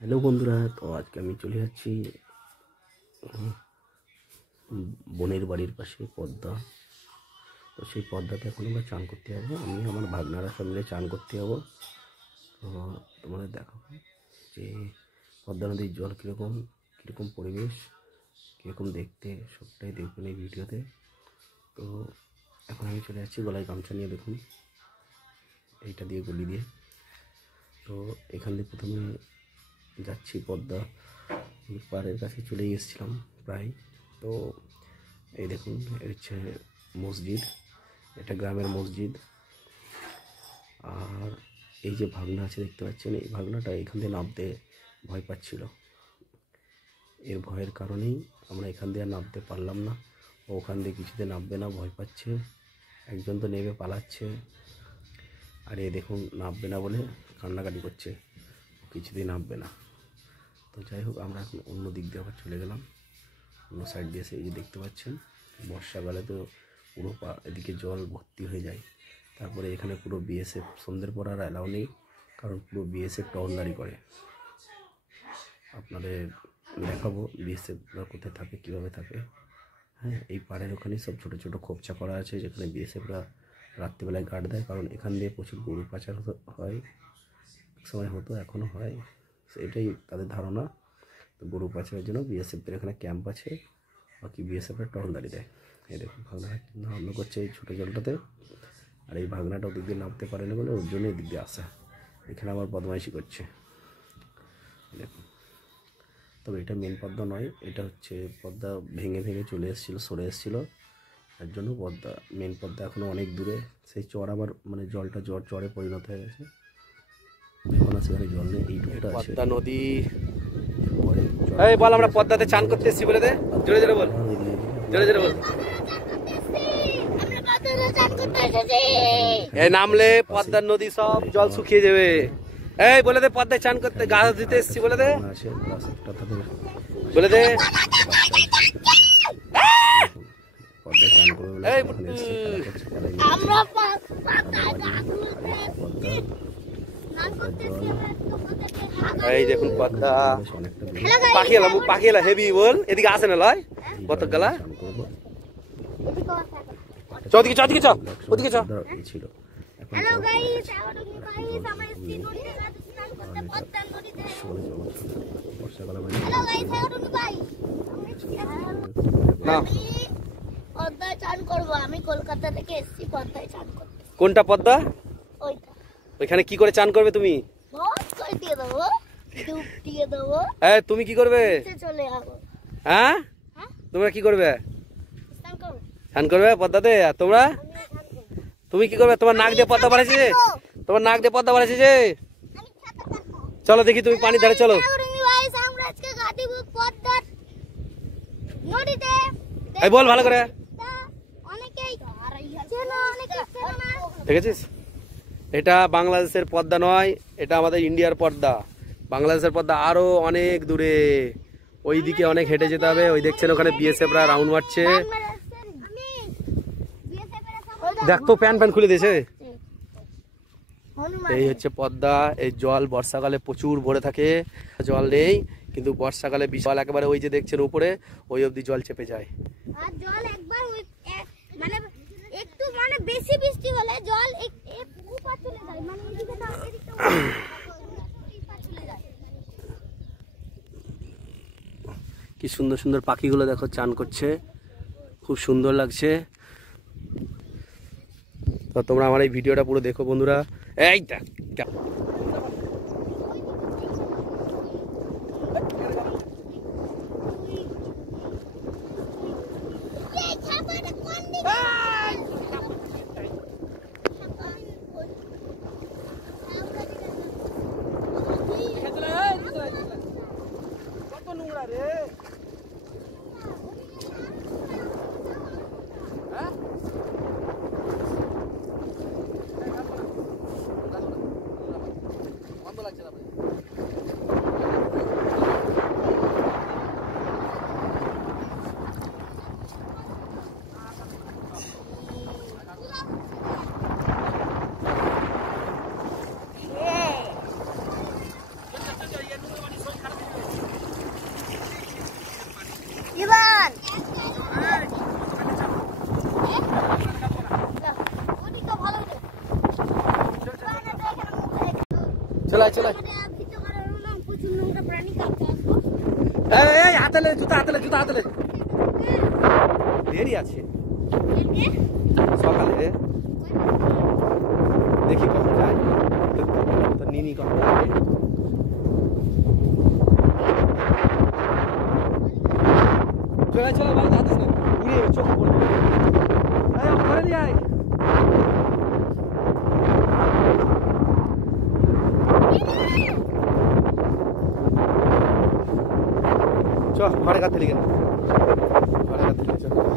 Hello বন্ধুরা, তো আজকে আমি চলে যাচ্ছি বোনের বাড়ির পাশে পদ্মা। তো সেই পদ্মাতে এখন আমরা চান করতে যাবো। আমি আমার ভাগনারা সব মিলে চান করতে যাবো। তো তোমাদের দেখাবো যে পদ্মা নদীর জল কীরকম পরিবেশ, কীরকম দেখতে, সবটাই দেখবেন এই ভিডিওতে। তো এখন আমি চলে যাচ্ছি গলায় গামছা নিয়ে, দেখুন এইটা দিয়ে গলি দিয়ে। তো এখান থেকে প্রথমে যাচ্ছি পদ্মা পাড়ের কাছে, চলে গেছিলাম প্রায়। তো এই দেখুন, হচ্ছে মসজিদ, এটা গ্রামের মসজিদ। আর এই যে ভাগনা আছে দেখতে পাচ্ছেন, এই ভাগনাটা এখান থেকে নামতে ভয় পাচ্ছিল। এর ভয়ের কারণেই আমরা এখান দিয়ে নামতে পারলাম না। ও ওখান দিয়ে কিছুতে নামবে না, ভয় পাচ্ছে। একজন তো নেমে পালাচ্ছে, আর এ দেখুন নামবে না বলে কান্নাকাটি করছে, কিছুতেই নামবে না। তো যাই হোক, আমরা এখন অন্য দিক দিয়ে আবার চলে গেলাম, অন্য সাইড দিয়ে। এই যে দেখতে পাচ্ছেন, বর্ষাকালে তো পুরো এদিকে জল ভর্তি হয়ে যায়। তারপরে এখানে পুরো বিএসএফ, সন্ধ্যের পর আর অ্যালাউ নেই, কারণ পুরো বিএসএফ টহলদারি করে। আপনাদের দেখাবো বিএসএফরা কোথায় থাকে, কীভাবে থাকে। হ্যাঁ, এই পাড়ের ওখানেই সব ছোটো ছোটো খোপচা করা আছে, যেখানে বিএসএফরা রাত্রিবেলায় গার্ড দেয়, কারণ এখান দিয়ে প্রচুর গরু পাচার হয়। এক সময় হতো, এখনও হয়, এটাই তাদের ধারণা। তো গরু পাচারের জন্য বিএসএফদের এখানে ক্যাম্প আছে, বাকি বিএসএফের টহলদারি দেয়। এই দেখুন ভাগনা হামলা করছে এই ছোটো জলটাতে, আর এই ভাগনাটা ওদিক দিয়ে নামতে পারে না বলে ওর জন্য এদিক দিয়ে আসা, এখানে আবার বদমাইশি করছে। দেখুন, তবে এটা মেন পদ্মা নয়, এটা হচ্ছে পদ্মা ভেঙে ভেঙে চলে এসেছিলো, সরে এসেছিলো, তার জন্য পদ্মা, মেন পদ্মা এখনও অনেক দূরে। সেই চর আবার মানে জলটা চরে পরিণত হয়ে গেছে, এখন সেখানে জল নেই, এইটুকুটা আছে পদ্মা নদী। এই বল, আমরা পদ্মাতে চান করতে এসেছি বলে দে, জোরে জোরে বল, জোরে জোরে বল। এই নামলে পদ্মার নদী সব জল শুকিয়ে যাবে। এই বলে দে, পদ্মায় চান করতে গাছ দিতে এসেছি বলে দে, বলে দে। পদ্মায় চান করবে, এই দেখুন পদ্মা। পাখি এলা হেভি বল, এদিকে আসে না লয় কতক গেলা। চদিকে চদিকে চ, ওদিকে চ। পদ্মায় চান করবো, আমি কলকাতা থেকে এসেছি পদ্মায় চান করতে। কোনটা পদ্মা? ওইটা। ওইখানে কি করে চান করবে তুমি? দিয়ে দেবো, ডুব দিয়ে দেবো। হ্যাঁ, তুমি কি করবে? চলে যাবো। হ্যাঁ, তোমরা কি করবে? চান করবে পদ্মাতে। আর তোমরা, তুমি কি করবে? তোমার নাক দিয়ে পদ্মা বাড়াইছে, তোমার নাক দিয়ে পদ্মা বাড়াইছে যে। চলো দেখি, তুমি পানি ধারে চলো। এই বল ভালো করে, দেখেছিস? এটা বাংলাদেশের পদ্মা নয়, এটা আমাদের ইন্ডিয়ার পদ্মা। বাংলাদেশের পদ্মা আরো অনেক দূরে, ওই দিকে অনেক হেঁটে যেতে হবে। ওই দেখছেন ওখানে বিএসএফরা রাউন্ড মারছে। দেখ তো, প্যান্ট খুলে দিয়েছে। এই হচ্ছে পদ্মা। এই জল বর্ষাকালে প্রচুর ভরে থাকে, জল নেই, কিন্তু বর্ষাকালে বিশাল একেবারে ওই যে দেখছেন উপরে, ওই অবধি জল চেপে যায়। আর জল একবার মানে একটু মানে বেশি বৃষ্টি হলে জল উপর চলে যায়, মানে এদিকে না এদিকে চলে যায়। কি সুন্দর সুন্দর পাখিগুলো দেখো চান করছে, খুব সুন্দর লাগছে। তো তোমরা আমার এই ভিডিওটা পুরো দেখো বন্ধুরা। এই দেখ, কত নোংরা রে। চলে প্রচুর নোংরা প্রাণী কাটতে আসবো। এই হাতে লে, জুতা হাতে লে, জুতা হাতে লে। দেরি আছে সকালে, দেখি কখন যায় তো নিনি কখন যাবে। চলে চলে বাড়িতে হাতে উড়িয়ে চোখ পড়বে। ঘরে দিয়ে আয়। চ ঘরে কাছে লিখে না, ঘরে কাছে লিখে চল।